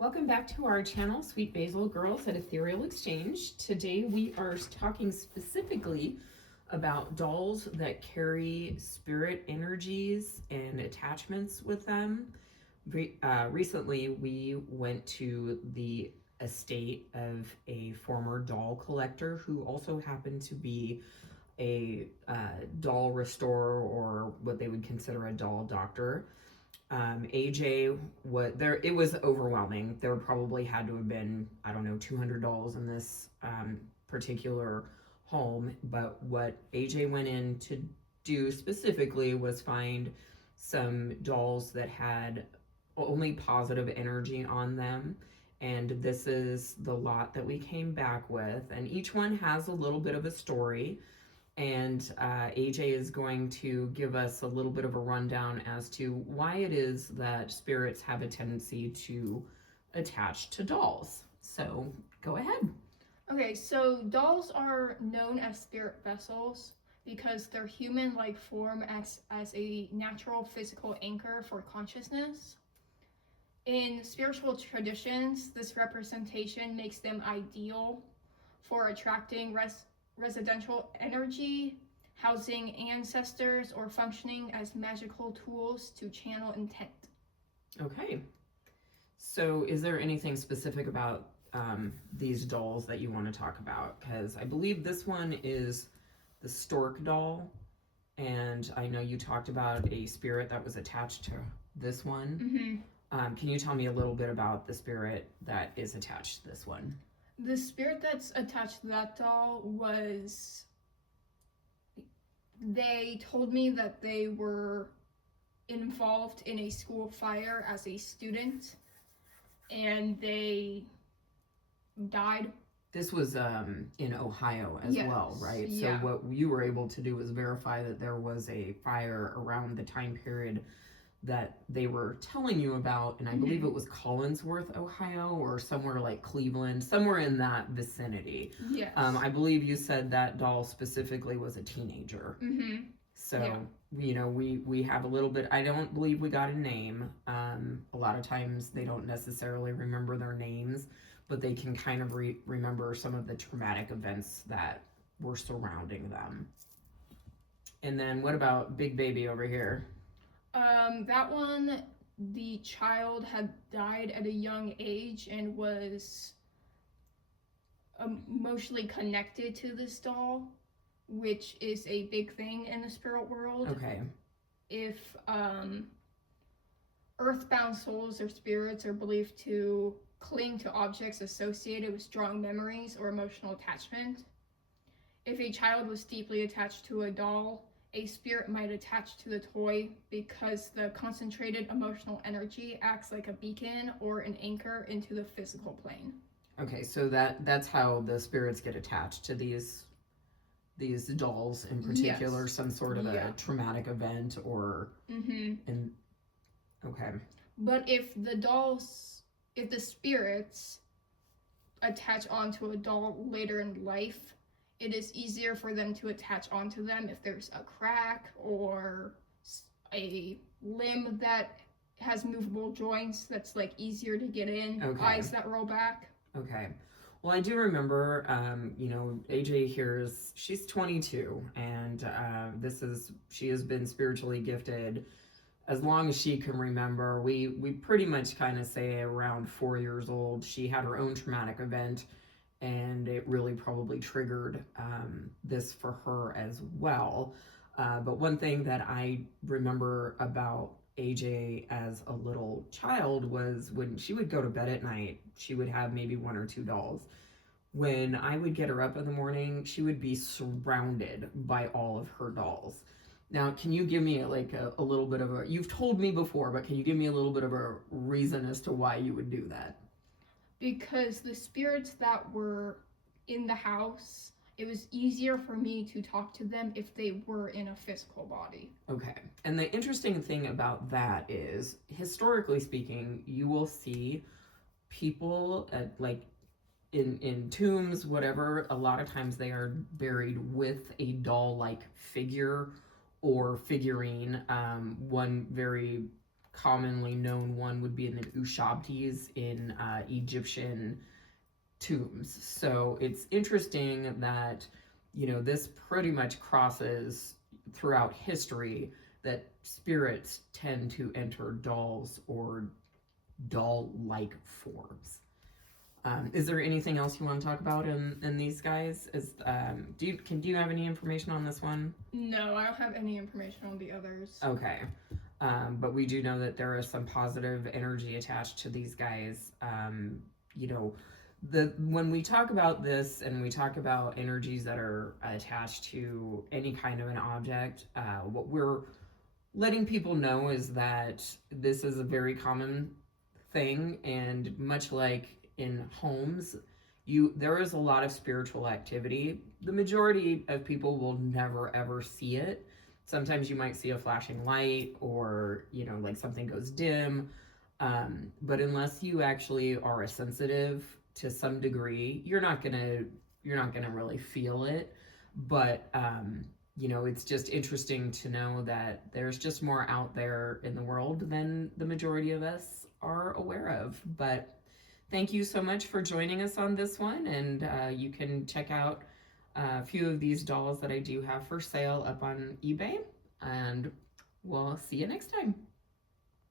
Welcome back to our channel, Sweet Basil Girls at Ethereal Exchange. Today we are talking specifically about dolls that carry spirit energies and attachments with them. Recently we went to the estate of a former doll collector who also happened to be a doll restorer, or what they would consider a doll doctor. AJ, what there, it was overwhelming. There probably had to have been, I don't know, $200 in this particular home. But what AJ went in to do specifically was find some dolls that had only positive energy on them. And this is the lot that we came back with. And each one has a little bit of a story. And AJ is going to give us a little bit of a rundown as to why it is that spirits have a tendency to attach to dolls. So go ahead. Okay, so dolls are known as spirit vessels because their human-like form acts as a natural physical anchor for consciousness. In spiritual traditions, this representation makes them ideal for attracting residential energy, housing ancestors, or functioning as magical tools to channel intent. Okay. So is there anything specific about these dolls that you want to talk about? Because I believe this one is the stork doll. And I know you talked about a spirit that was attached to this one. Can you tell me a little bit about the spirit that is attached to this one? The spirit that's attached to that doll was... They told me that they were involved in a school fire as a student, and they died. This was in Ohio as well, right? Yeah. So what you were able to do was verify that there was a fire around the time period that they were telling you about, and I believe it was Collinsworth, Ohio, or somewhere like Cleveland, somewhere in that vicinity. Yes. I believe you said that doll specifically was a teenager. So, yeah. You know, we have a little bit, I don't believe we got a name. A lot of times they don't necessarily remember their names, but they can kind of remember some of the traumatic events that were surrounding them. And then what about Big Baby over here? That one, the child had died at a young age and was emotionally connected to this doll, which is a big thing in the spirit world. Okay. If earthbound souls or spirits are believed to cling to objects associated with strong memories or emotional attachment. If a child was deeply attached to a doll, a spirit might attach to the toy because the concentrated emotional energy acts like a beacon or an anchor into the physical plane. Okay, so that's how the spirits get attached to these dolls in particular. Yes. Some sort of a traumatic event or okay. But if the spirits attach onto a doll later in life, it is easier for them to attach onto them if there's a crack or a limb that has movable joints that's like easier to get in, eyes that roll back. Okay. Well, I do remember, you know, AJ here she's 22, and she has been spiritually gifted as long as she can remember. We pretty much kind of say around 4 years old, she had her own traumatic event, and it really probably triggered this for her as well. But one thing that I remember about AJ as a little child was when she would go to bed at night, she would have maybe 1 or 2 dolls. When I would get her up in the morning, she would be surrounded by all of her dolls. Now, can you give me a little bit of you've told me before, but can you give me a little bit of a reason as to why you would do that? Because the spirits that were in the house, it was easier for me to talk to them if they were in a physical body. Okay. And the interesting thing about that is, historically speaking, you will see people at in tombs, whatever, a lot of times they are buried with a doll-like figure or figurine. One very commonly known one would be in the Ushabtis in Egyptian tombs. So it's interesting that, this pretty much crosses throughout history that spirits tend to enter dolls or doll like forms. Is there anything else you want to talk about in these guys? Do you have any information on this one? No, I don't have any information on the others. Okay. But we do know that there is some positive energy attached to these guys. You know, when we talk about this and we talk about energies that are attached to any kind of an object, what we're letting people know is that this is a very common thing, and much like in homes, there is a lot of spiritual activity. The majority of people will never ever see it. Sometimes you might see a flashing light, or like something goes dim, but unless you actually are a sensitive to some degree, you're not gonna really feel it. But it's just interesting to know that there's just more out there in the world than the majority of us are aware of. But thank you so much for joining us on this one, and you can check out a few of these dolls that I do have for sale up on eBay, and we'll see you next time.